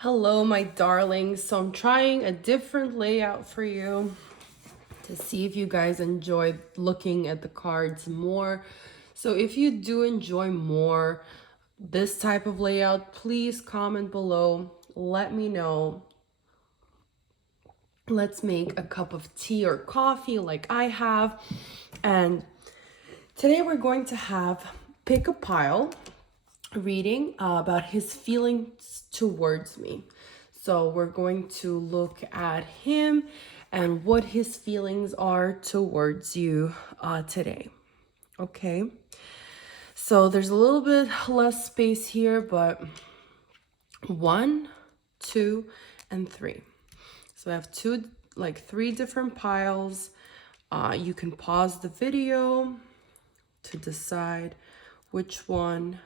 Hello, my darlings. So I'm trying a different layout for you to see if you guys enjoy looking at the cards more. So if you do enjoy more this type of layout, please comment below. Let me know. Let's make a cup of tea or coffee like I have. And today we're going to have pick a pile reading about his feelings towards me. So we're going to look at him and what his feelings are towards you today. Okay. So there's a little bit less space here, but 1, 2, and 3. So I have three different piles. You can pause the video to decide which one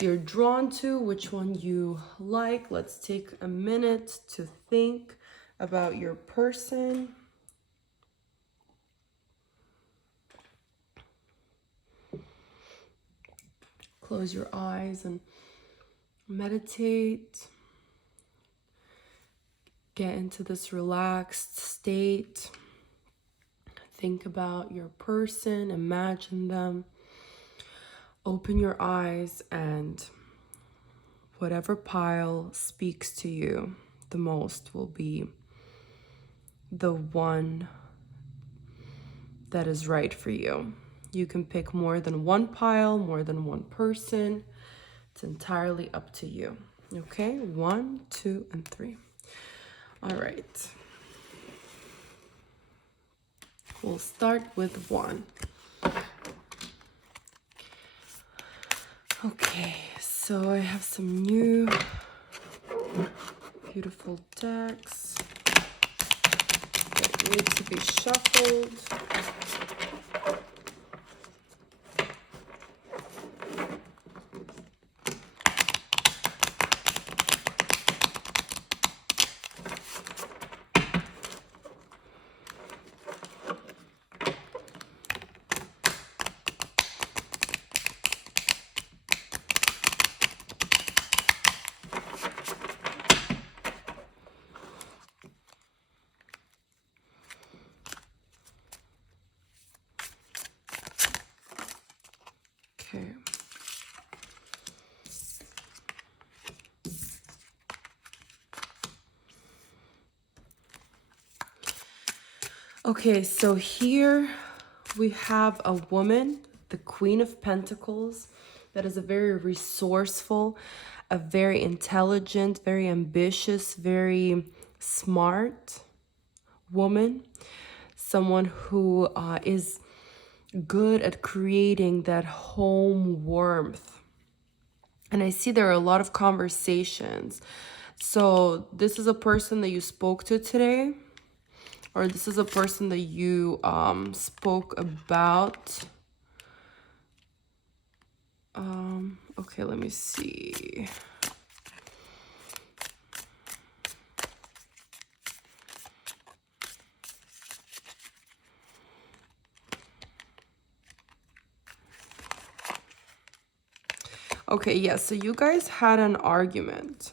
you're drawn to, which one you like. Let's take a minute to think about your person. Close your eyes and meditate. Get into this relaxed state. Think about your person, imagine them. Open your eyes, and whatever pile speaks to you the most will be the one that is right for you. You can pick more than one pile, more than one person. It's entirely up to you. Okay, 1, 2, and 3. All right. We'll start with 1. Okay, so I have some new beautiful decks that need to be shuffled. Okay. Okay, so here we have a woman, the Queen of Pentacles, that is a very resourceful, a very intelligent, very ambitious, very smart woman. Someone who is good at creating that home warmth. And I see there are a lot of conversations. So this is a person that you spoke to today, or this is a person that you spoke about. Okay, let me see. Okay, yeah, so you guys had an argument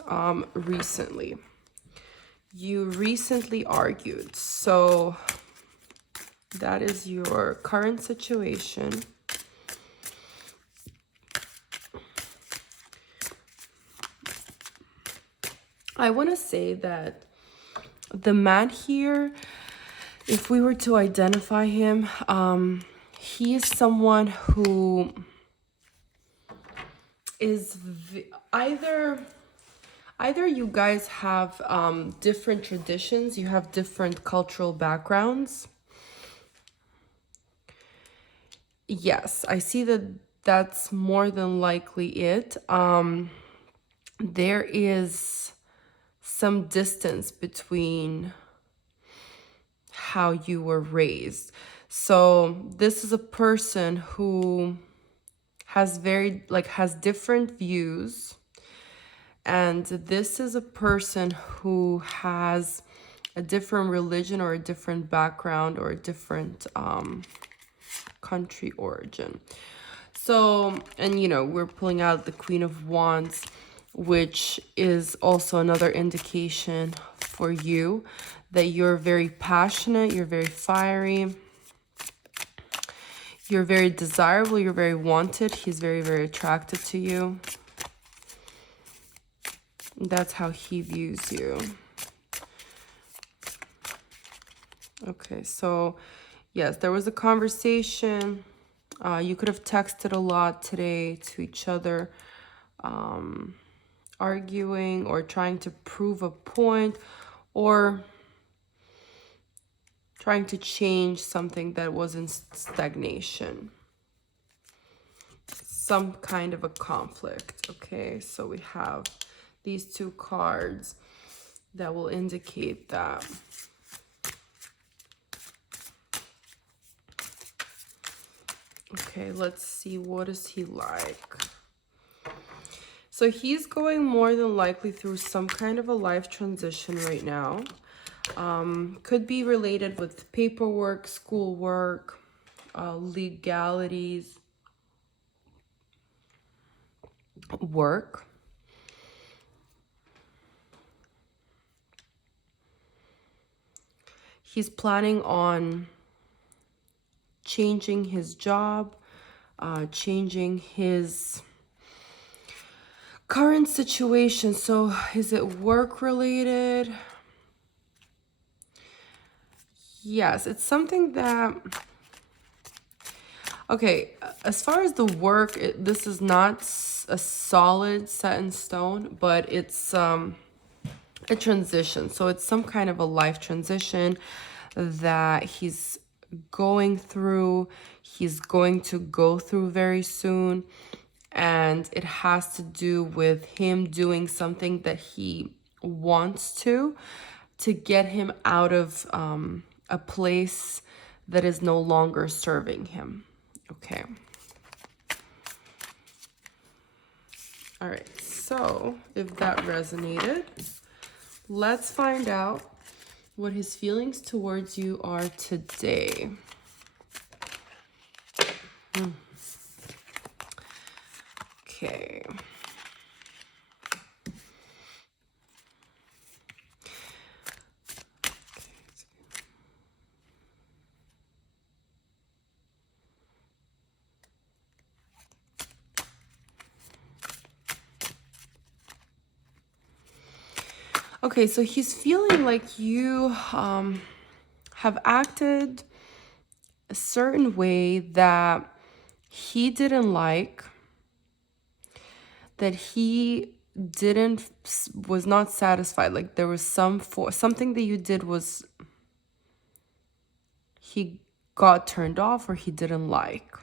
recently. You recently argued. So that is your current situation. I want to say that the man here, if we were to identify him, he is someone who is either you guys have different traditions, you have different cultural backgrounds. Yes, I see that that's more than likely it. There is some distance between how you were raised. So this is a person who has has different views, and this is a person who has a different religion or a different background or a different country origin. So, and we're pulling out the Queen of Wands. which is also another indication for you that you're very passionate, you're very fiery, you're very desirable, you're very wanted. He's very, very attracted to you. That's how he views you. Okay, so yes, there was a conversation. You could have texted a lot today to each other, arguing or trying to prove a point, or trying to change something that was in stagnation. Some kind of a conflict. Okay, so we have these two cards that will indicate that. Okay, let's see, what is he like? So he's going more than likely through some kind of a life transition right now. Could be related with paperwork, schoolwork, legalities, work. He's planning on changing his job, changing his current situation. So is it work related? Yes, it's something that, okay, as far as the work, this is not a solid set in stone, but it's a transition. So it's some kind of a life transition that he's going through, he's going to go through very soon. And it has to do with him doing something that he wants to get him out of a place that is no longer serving him. Okay. All right, so if that resonated, let's find out what his feelings towards you are today. Okay. Okay, so he's feeling like you have acted a certain way that he didn't like, that he was not satisfied. Like there was something that you did was he got turned off or he didn't like.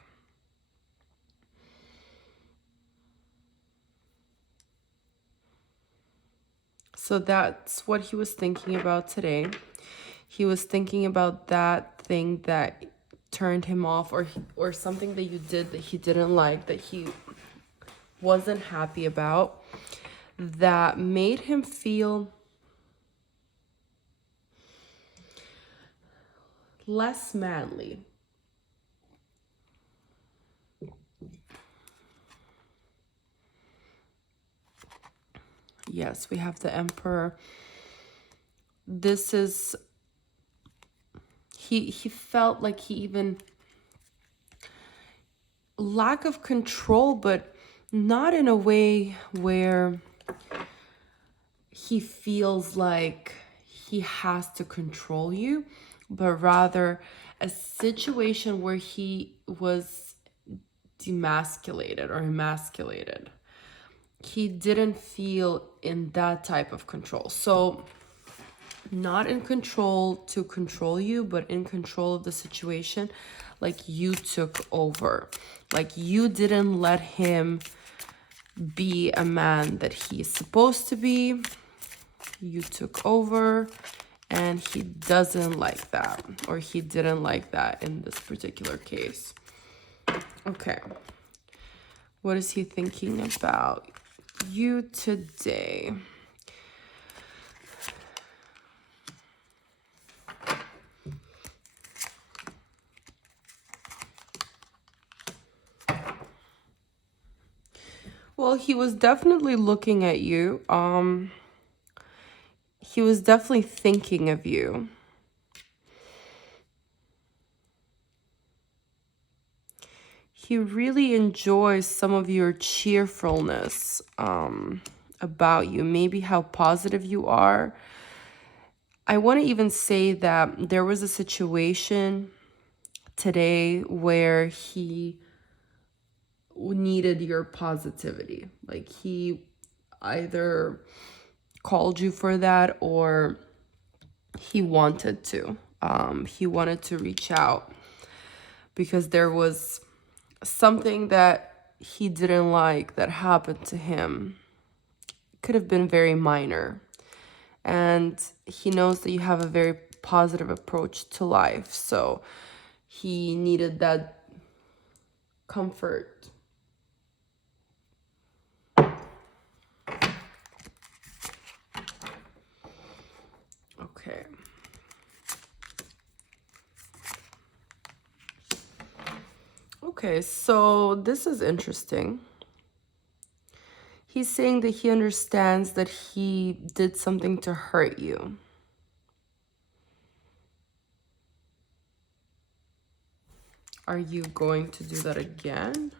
So that's what he was thinking about today. He was thinking about that thing that turned him off, or something that you did that he didn't like, that he wasn't happy about, that made him feel less manly. Yes, we have the Emperor. This is, he felt like he even, lack of control, but not in a way where he feels like he has to control you, but rather a situation where he was demasculated or emasculated. He didn't feel in that type of control. So not in control to control you, but in control of the situation. Like you took over. Like you didn't let him be a man that he's supposed to be. You took over, and he doesn't like that, or he didn't like that in this particular case. Okay. What is he thinking about you today? Well, he was definitely looking at you. He was definitely thinking of you. He really enjoys some of your cheerfulness about you, maybe how positive you are. I want to even say that there was a situation today where he needed your positivity. Like he either called you for that or he wanted to. He wanted to reach out because there was something that he didn't like that happened to him. Could have been very minor. And he knows that you have a very positive approach to life. So he needed that comfort. Okay. Okay, so this is interesting. He's saying that he understands that he did something to hurt you. Are you going to do that again?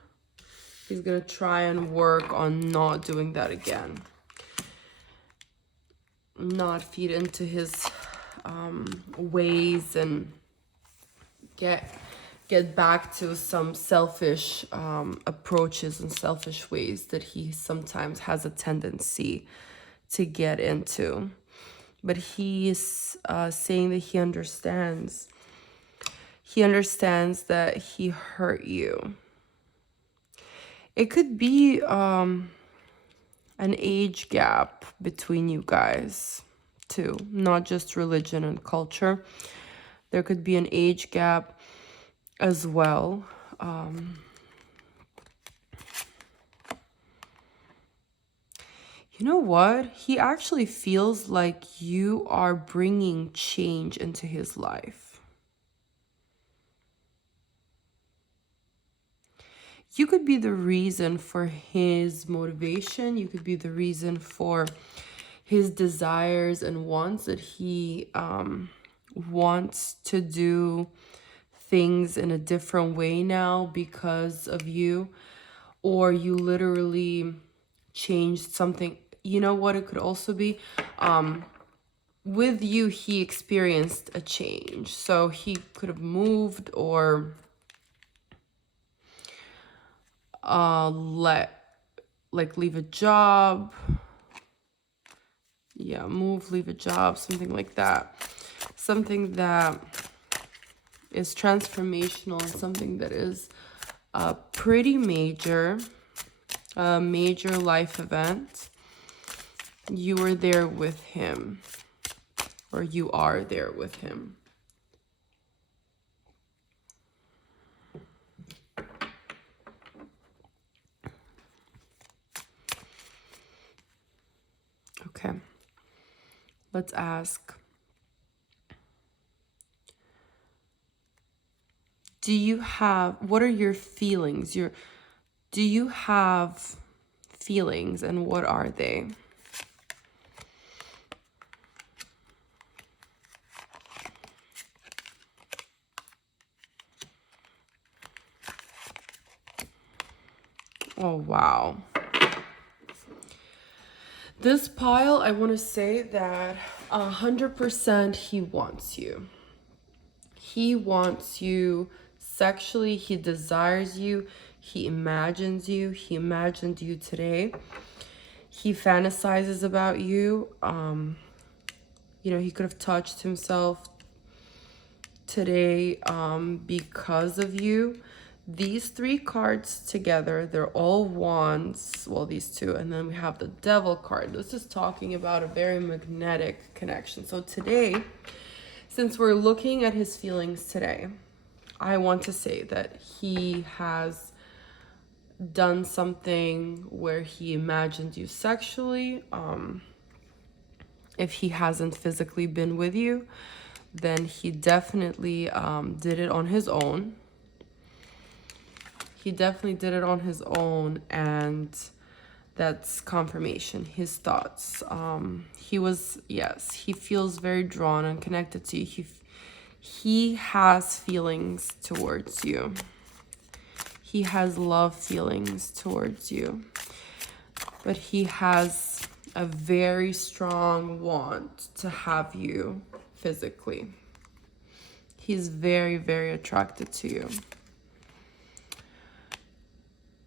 He's going to try and work on not doing that again. Not feed into his ways and get back to some selfish approaches and selfish ways that he sometimes has a tendency to get into. But he is saying that he understands. He understands that he hurt you. It could be an age gap between you guys too, not just religion and culture. There could be an age gap as well. You know what? He actually feels like you are bringing change into his life. You could be the reason for his motivation. You could be the reason for his desires and wants, that he wants to do things in a different way now because of you. Or you literally changed something. You know what it could also be? With you, he experienced a change. So he could have moved or leave a job. Yeah, move, leave a job, something like that. Something that is transformational and something that is pretty major, a major life event. You were there with him, or you are there with him. Okay, let's ask. What are your feelings? Do you have feelings, and what are they? Oh, wow. This pile, I want to say that 100% he wants you. He wants you sexually. He desires you. He imagines you. He imagined you today. He fantasizes about you. He could have touched himself today because of you. These three cards together, they're all wands. Well, these two. And then we have the devil card. This is talking about a very magnetic connection. So today, since we're looking at his feelings today, I want to say that he has done something where he imagined you sexually. If he hasn't physically been with you, then he definitely did it on his own. He definitely did it on his own, and That's confirmation. His thoughts. He feels very drawn and connected to you. He has feelings towards you. He has love feelings towards you. But he has a very strong want to have you physically. He's very, very attracted to you.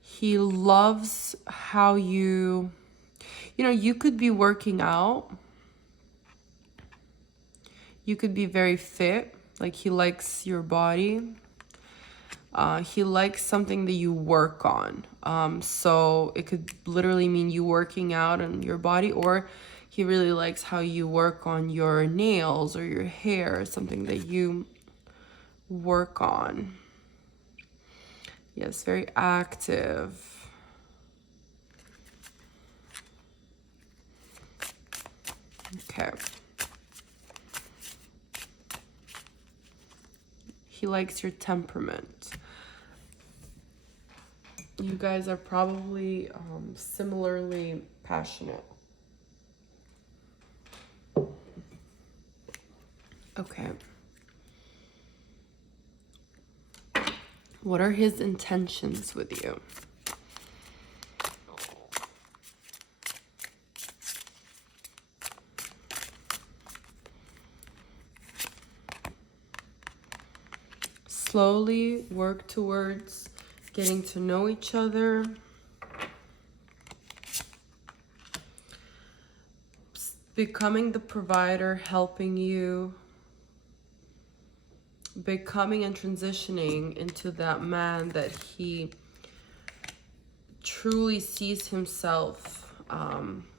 He loves how you could be working out. You could be very fit. Like, he likes your body. He likes something that you work on. So it could literally mean you working out on your body, or he really likes how you work on your nails or your hair, something that you work on. Yes, very active. Okay. He likes your temperament. You guys are probably similarly passionate. Okay. What are his intentions with you? Slowly work towards getting to know each other. Becoming the provider, helping you. Becoming and transitioning into that man that he truly sees himself.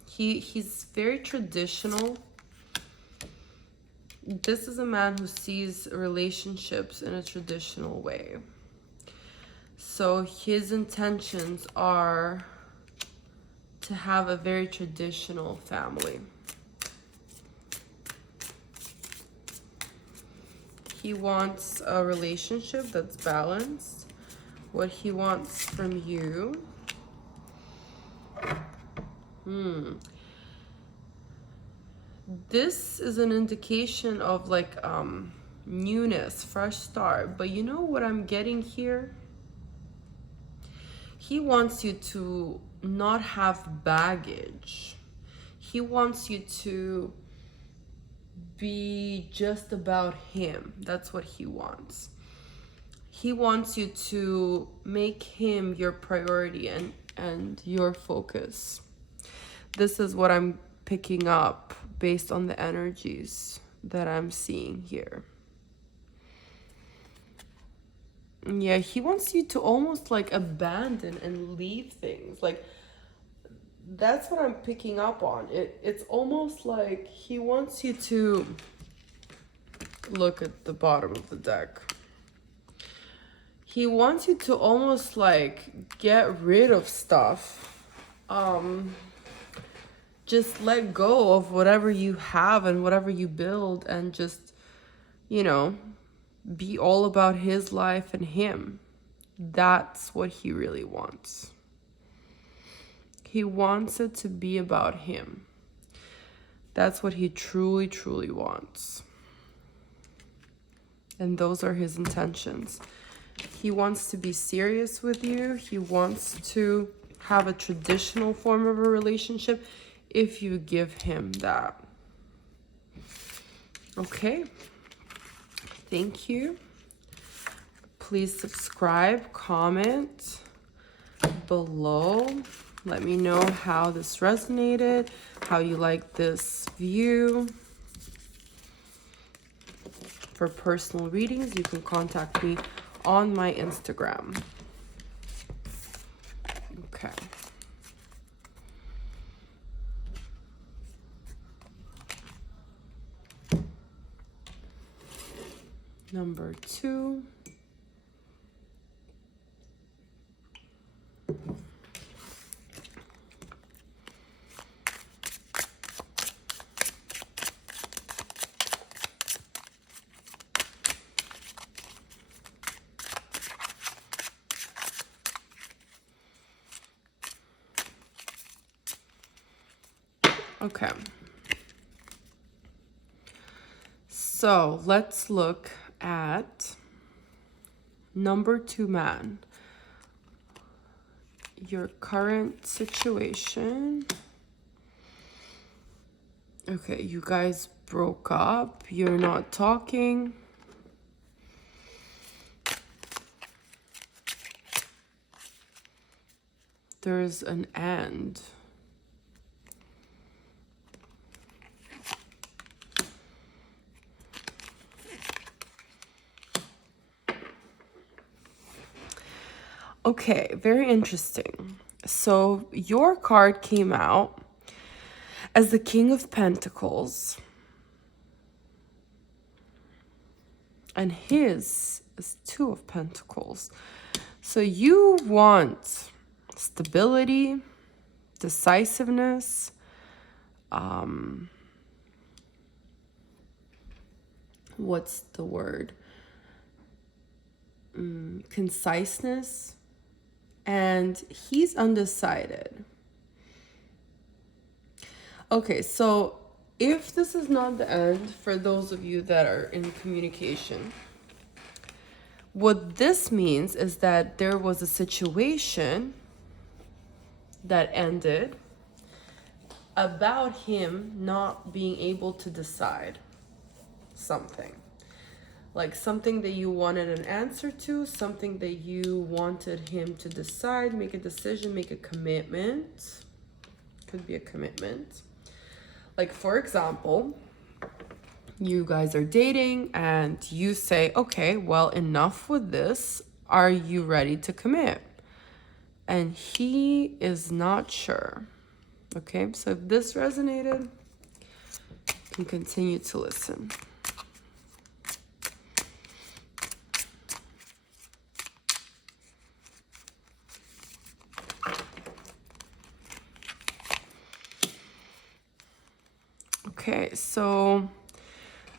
He's very traditional. This is a man who sees relationships in a traditional way. So his intentions are to have a very traditional family. He wants a relationship that's balanced. What he wants from you. This is an indication of like newness, fresh start. But you know what I'm getting here? He wants you to not have baggage. He wants you to be just about him. That's what he wants. He wants you to make him your priority and your focus. This is what I'm picking up based on the energies that I'm seeing here. Yeah, he wants you to almost like abandon and leave things. Like, that's what I'm picking up on. It's almost like he wants you to look at the bottom of the deck. He wants you to almost like get rid of stuff. Just let go of whatever you have and whatever you build, and just, be all about his life and him. That's what he really wants. He wants it to be about him. That's what he truly, truly wants. And those are his intentions. He wants to be serious with you. He wants to have a traditional form of a relationship if you give him that. Okay. Thank you. Please subscribe, comment below. Let me know how this resonated, how you like this view. For personal readings, you can contact me on my Instagram. Okay. Number 2. Okay. So let's look at number 2 man. Your current situation. Okay, you guys broke up. You're not talking. There's an end. Okay, very interesting. So your card came out as the King of Pentacles. And his is 2 of Pentacles. So you want stability, decisiveness, what's the word? Conciseness. And he's undecided. Okay, so if this is not the end, for those of you that are in communication, what this means is that there was a situation that ended about him not being able to decide something. Like something that you wanted an answer to, something that you wanted him to decide, make a decision, make a commitment. Could be a commitment. Like, for example, you guys are dating and you say, okay, well, enough with this. Are you ready to commit? And he is not sure. Okay, so if this resonated, you can continue to listen. Okay, so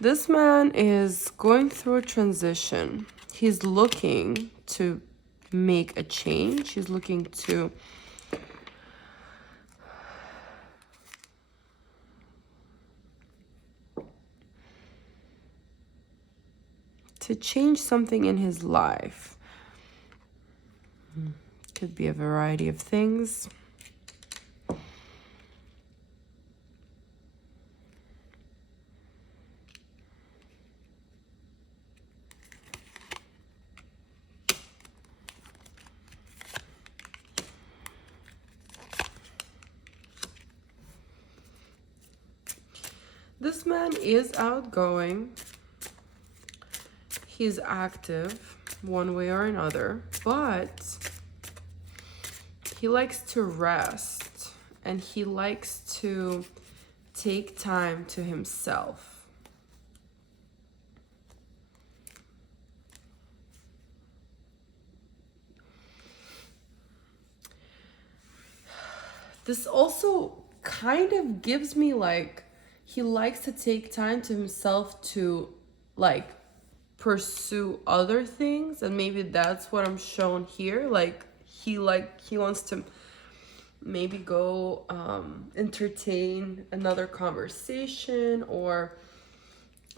this man is going through a transition. He's looking to make a change. He's looking to change something in his life. Could be a variety of things. This man is outgoing. He's active one way or another, but he likes to rest and he likes to take time to himself. This also kind of gives me like, he likes to take time to himself to like pursue other things, and maybe that's what I'm shown here. Like he wants to maybe go entertain another conversation or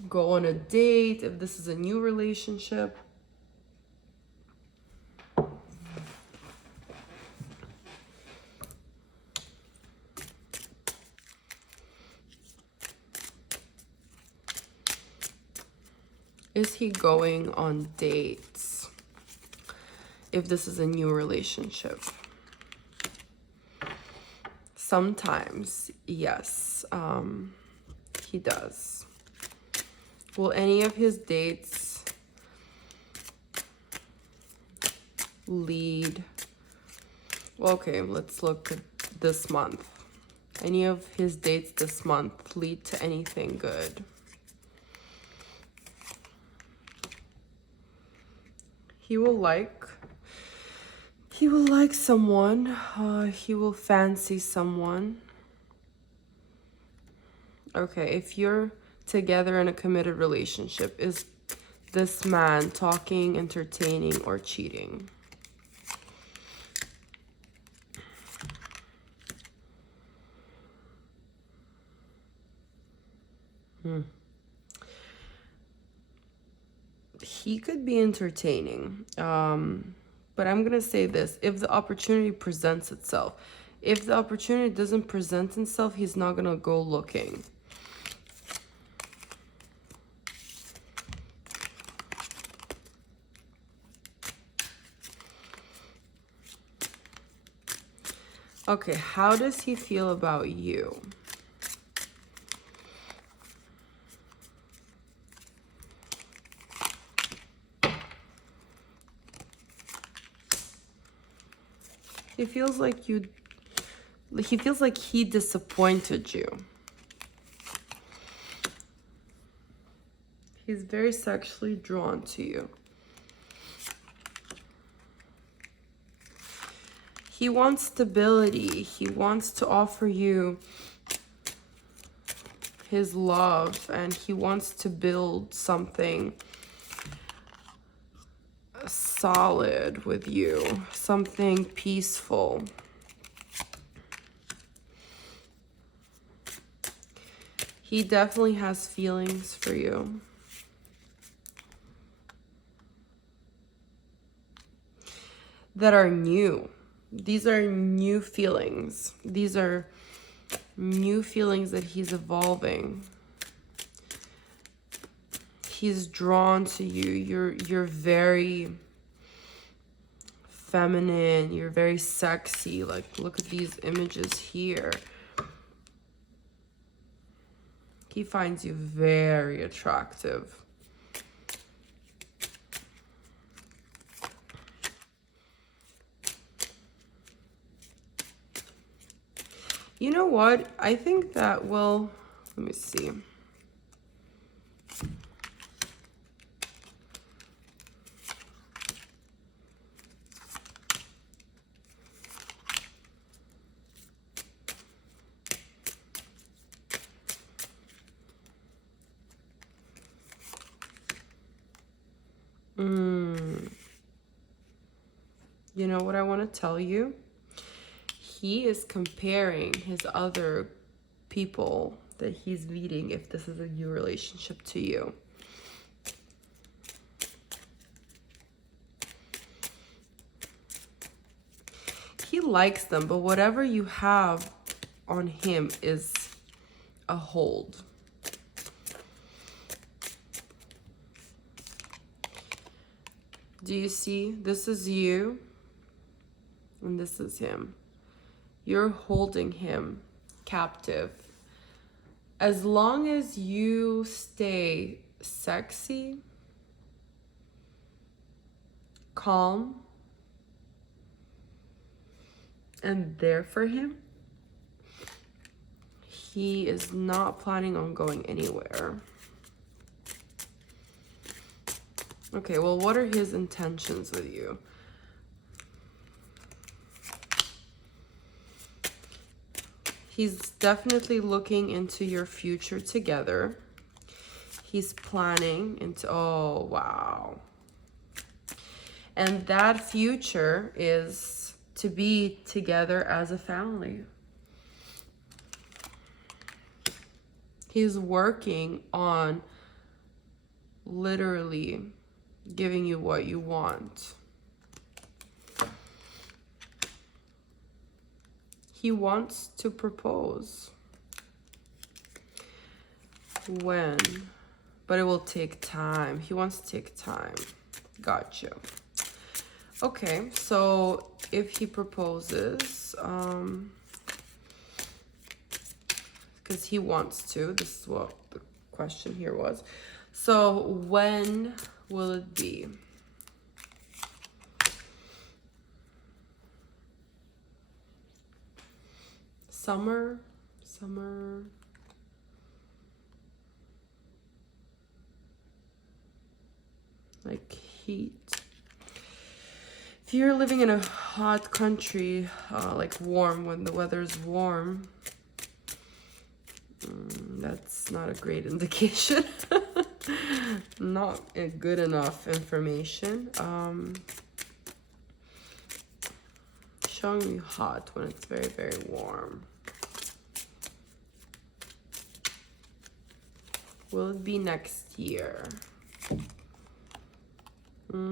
go on a date if this is a new relationship. Is he going on dates if this is a new relationship? Sometimes, yes, he does. Will any of his dates lead? Well, okay, let's look at this month. Any of his dates this month lead to anything good? He will like someone. He will fancy someone. Okay, if you're together in a committed relationship, is this man talking, entertaining, or cheating? He could be entertaining. But I'm going to say this. If the opportunity presents itself, if the opportunity doesn't present itself, he's not going to go looking. Okay, how does he feel about you? He feels like he disappointed you. He's very sexually drawn to you. He wants stability. He wants to offer you his love, and he wants to build something solid with you, something peaceful. He definitely has feelings for you. That are new. These are new feelings. These are new feelings that he's evolving. He's drawn to you. You're very feminine. You're very sexy. Like, look at these images here. He finds you very attractive. You know what? I think that, well, let me see. You know what I want to tell you? He is comparing his other people that he's meeting, if this is a new relationship to you. He likes them, but whatever you have on him is a hold. Do you see? This is you, and this is him. You're holding him captive. As long as you stay sexy, calm, and there for him, he is not planning on going anywhere. Okay, well, what are his intentions with you? He's definitely looking into your future together. He's planning into, oh, wow. And that future is to be together as a family. He's working on literally giving you what you want. He wants to propose. When? But it will take time. He wants to take time. Got you. Okay, so if he proposes, because he wants to, this is what the question here was. So when will it be? Summer, like heat. If you're living in a hot country, like warm, when the weather's warm, that's not a great indication. Not a good enough information. Showing me hot when it's very, very warm. Will it be next year? No.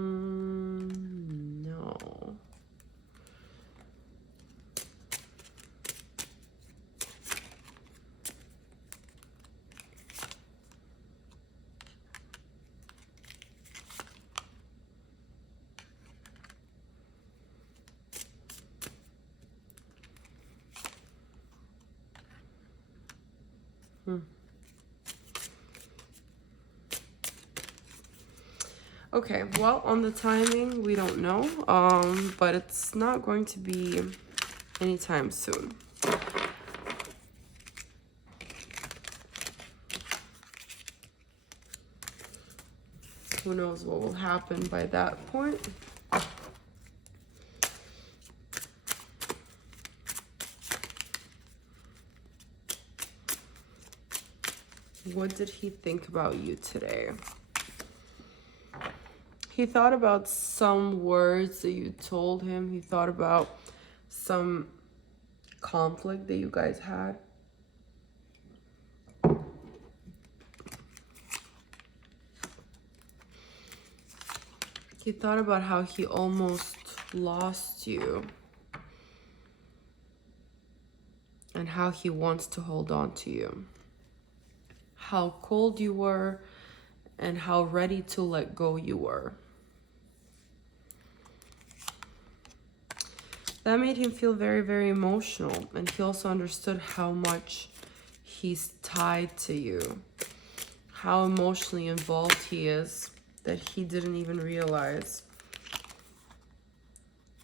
Okay, well, on the timing, we don't know, but it's not going to be anytime soon. Who knows what will happen by that point? What did he think about you today? He thought about some words that you told him. He thought about some conflict that you guys had. He thought about how he almost lost you and how he wants to hold on to you. How cold you were and how ready to let go you were. That made him feel very, very emotional, and he also understood how much he's tied to you, how emotionally involved he is that he didn't even realize.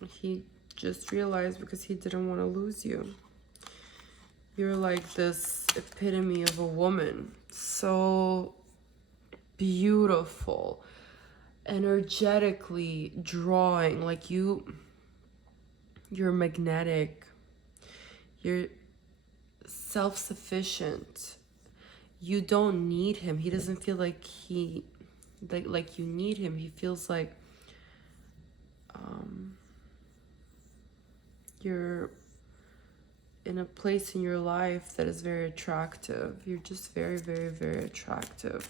He just realized because he didn't want to lose you. You're like this epitome of a woman, so beautiful, energetically drawing, like you're magnetic, you're self-sufficient, you don't need him. He doesn't feel like like you need him. He feels like you're in a place in your life that is very attractive. You're just very, very, very attractive.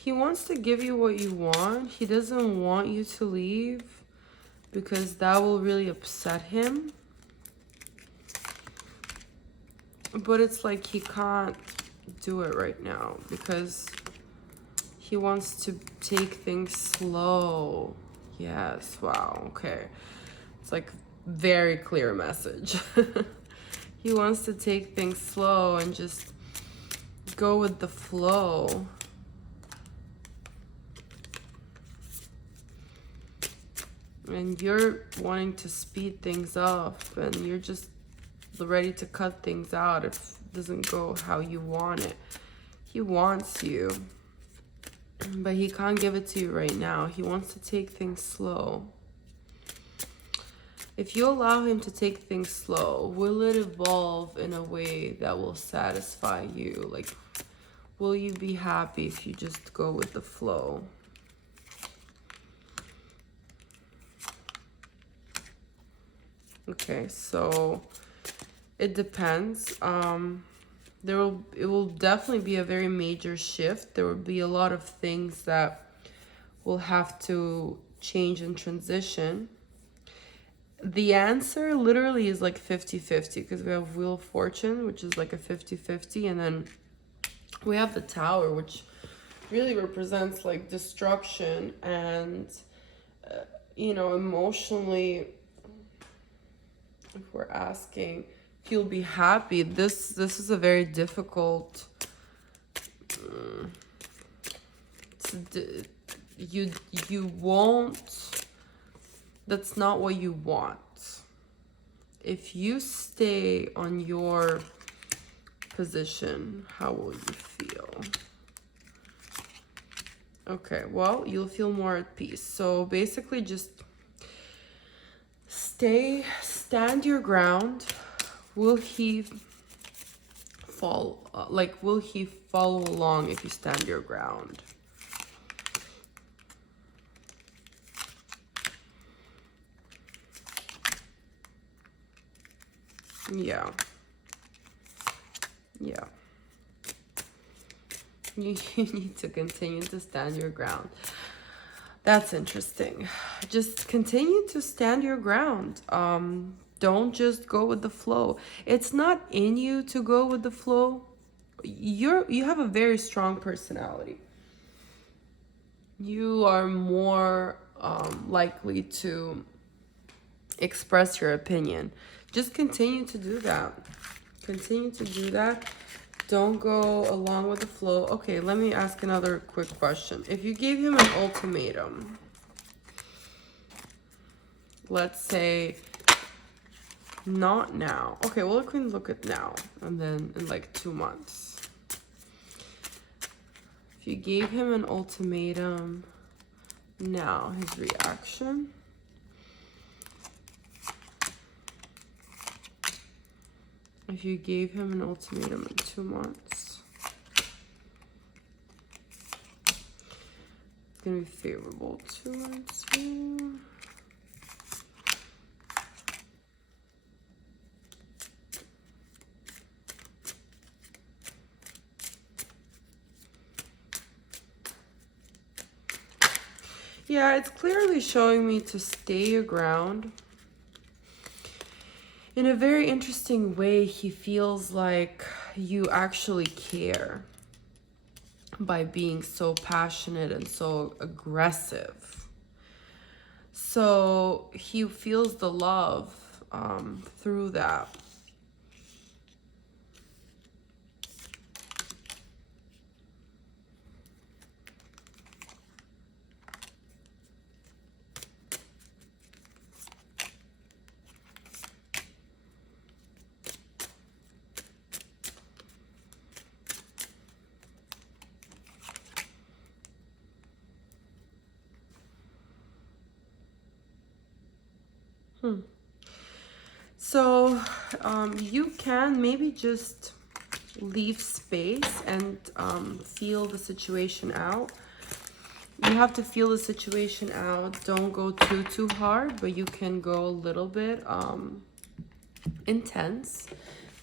He wants to give you what you want. He doesn't want you to leave because that will really upset him. But it's like he can't do it right now because he wants to take things slow. Yes, wow, okay. It's like very clear message. He wants to take things slow and just go with the flow. And you're wanting to speed things up, and you're just ready to cut things out if it doesn't go how you want it. He wants you, but he can't give it to you right now. He wants to take things slow. If you allow him to take things slow, will it evolve in a way that will satisfy you? Like, will you be happy if you just go with the flow? Okay, so it depends. It will definitely be a very major shift. There will be a lot of things that will have to change and transition. The answer literally is like 50-50 because we have Wheel of Fortune, which is like a 50-50, and then we have the Tower, which really represents like destruction and emotionally. If we're asking if you'll be happy, this is a very difficult You won't, that's not what you want. If you stay on your position, how will you feel? Okay, well, you'll feel more at peace. So basically just stand your ground. Will he will he follow along if you stand your ground? Yeah. You need to continue to stand your ground. That's interesting. Just continue to stand your ground. Don't just go with the flow. It's not in you to go with the flow. You have a very strong personality. You are more likely to express your opinion. Just continue to do that. Continue to do that. Don't go along with the flow. Okay, let me ask another quick question. If you gave him an ultimatum, let's say not now. Okay, well, we can look at now and then in like 2 months. If you gave him an ultimatum now, his reaction. If you gave him an ultimatum in 2 months, it's gonna be favorable. 2 and 2. Yeah, it's clearly showing me to stay your ground. In a very interesting way, he feels like you actually care by being so passionate and so aggressive. So he feels the love through that. So you can maybe just leave space and feel the situation out. You have to feel the situation out. Don't go too hard, but you can go a little bit intense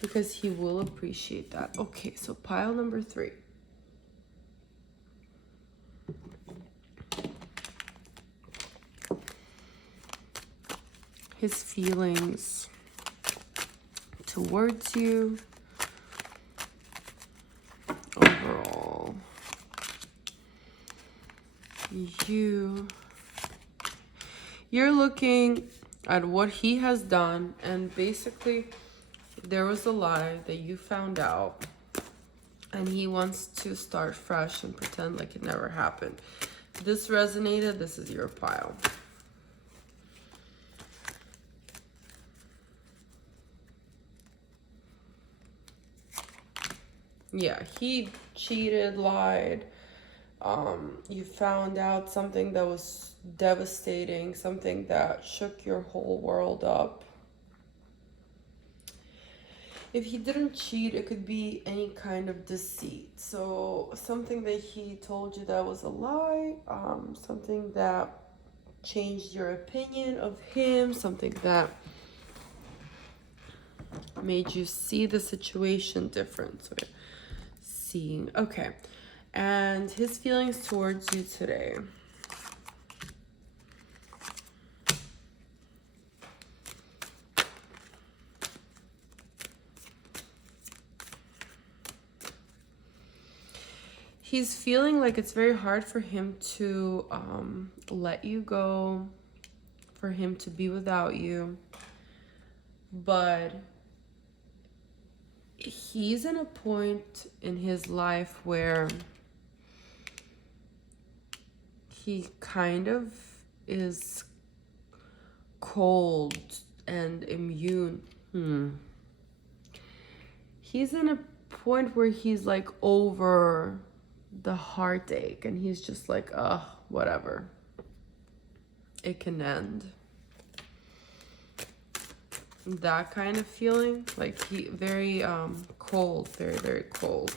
because he will appreciate that. Okay, so pile number 3. His feelings towards you overall. You're looking at what he has done, and basically there was a lie that you found out and he wants to start fresh and pretend like it never happened. If this resonated, this is your pile. Yeah, he cheated, lied. You found out something that was devastating, something that shook your whole world up. If he didn't cheat, it could be any kind of deceit. So something that he told you that was a lie, something that changed your opinion of him, something that made you see the situation different. So seeing, okay. And his feelings towards you today. He's feeling like it's very hard for him to let you go, for him to be without you. But he's in a point in his life where he kind of is cold and immune. He's in a point where he's like over the heartache and he's just like, whatever. It can end. That kind of feeling, like he very cold, very, very cold.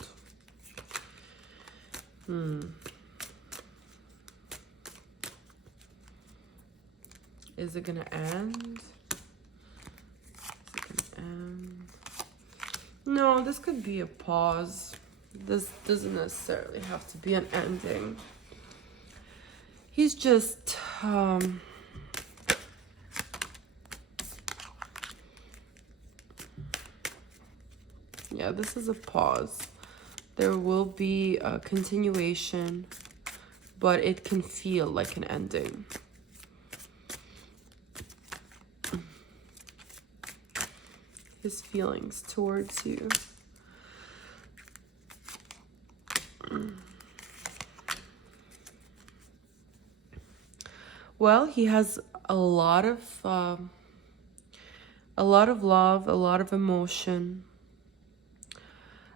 Is it gonna end? No, this could be a pause. This doesn't necessarily have to be an ending. He's just yeah, this is a pause. There will be a continuation, but it can feel like an ending. His feelings towards you. Well, he has a lot of love, a lot of emotion,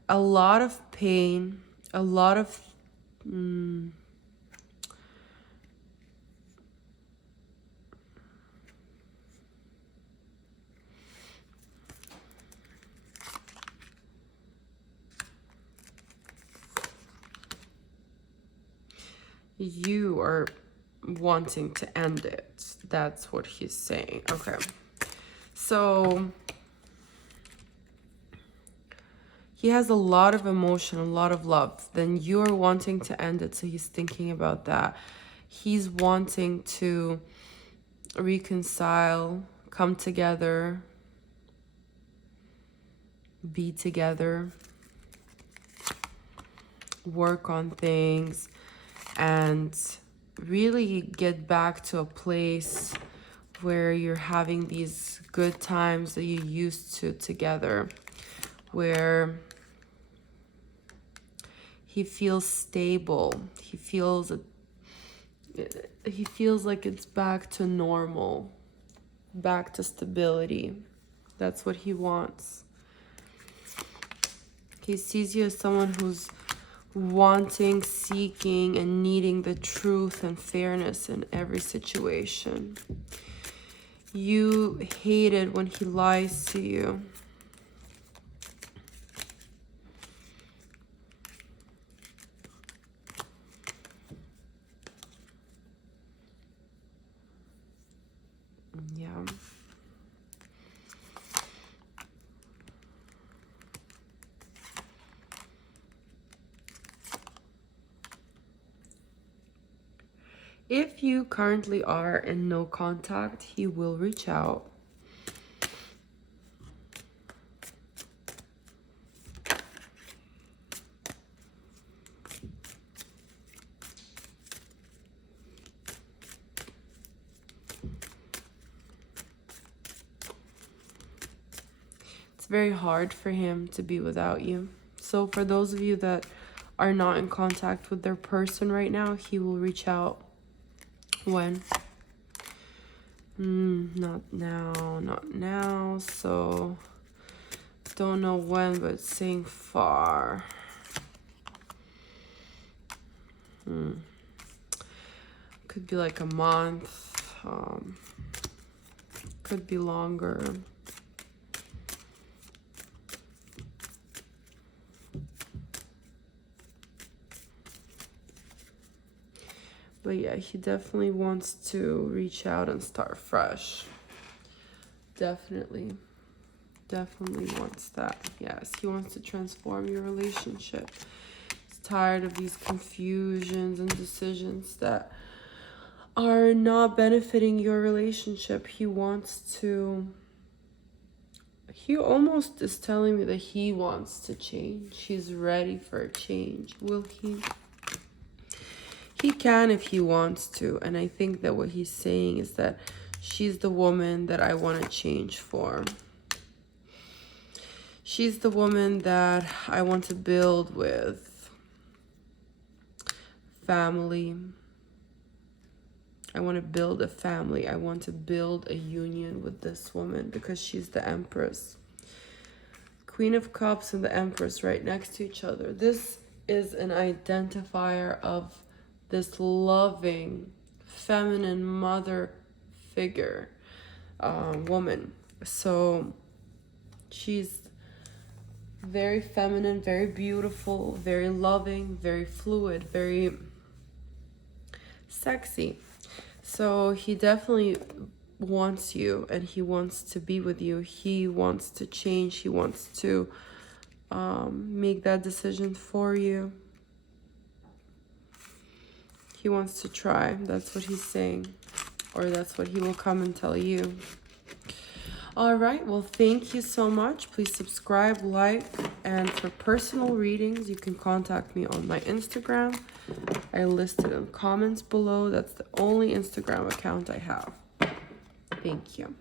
a lot of pain, a lot of you are wanting to end it. That's what he's saying. Okay. So he has a lot of emotion, a lot of love. Then you're wanting to end it. So he's thinking about that. He's wanting to reconcile, come together, be together, work on things, and really get back to a place where you're having these good times that you used to together, where he feels stable. He feels like it's back to normal, back to stability. That's what he wants. He sees you as someone who's wanting, seeking, and needing the truth and fairness in every situation. You hate it when he lies to you. Yeah. If you currently are in no contact, he will reach out. It's very hard for him to be without you. So for those of you that are not in contact with their person right now, he will reach out. When? Not now. So don't know when, but it's saying far. Could be like a month. Could be longer. But yeah, he definitely wants to reach out and start fresh. Definitely wants that. Yes, he wants to transform your relationship. He's tired of these confusions and decisions that are not benefiting your relationship. He almost is telling me that he wants to change. He's ready for a change. Will he? He can if he wants to. And I think that what he's saying is that she's the woman that I want to change for. She's the woman that I want to build with. Family. I want to build a family. I want to build a union with this woman because she's the Empress. Queen of Cups and the Empress right next to each other. This is an identifier of this loving, feminine mother figure, woman. So she's very feminine, very beautiful, very loving, very fluid, very sexy. So he definitely wants you, and he wants to be with you. He wants to change. He wants to make that decision for you. He wants to try. That's what he's saying, or that's what he will come and tell you. All right, well, thank you so much. Please subscribe, like, and for personal readings, you can contact me on my Instagram. I listed in comments below. That's the only Instagram account I have. Thank you.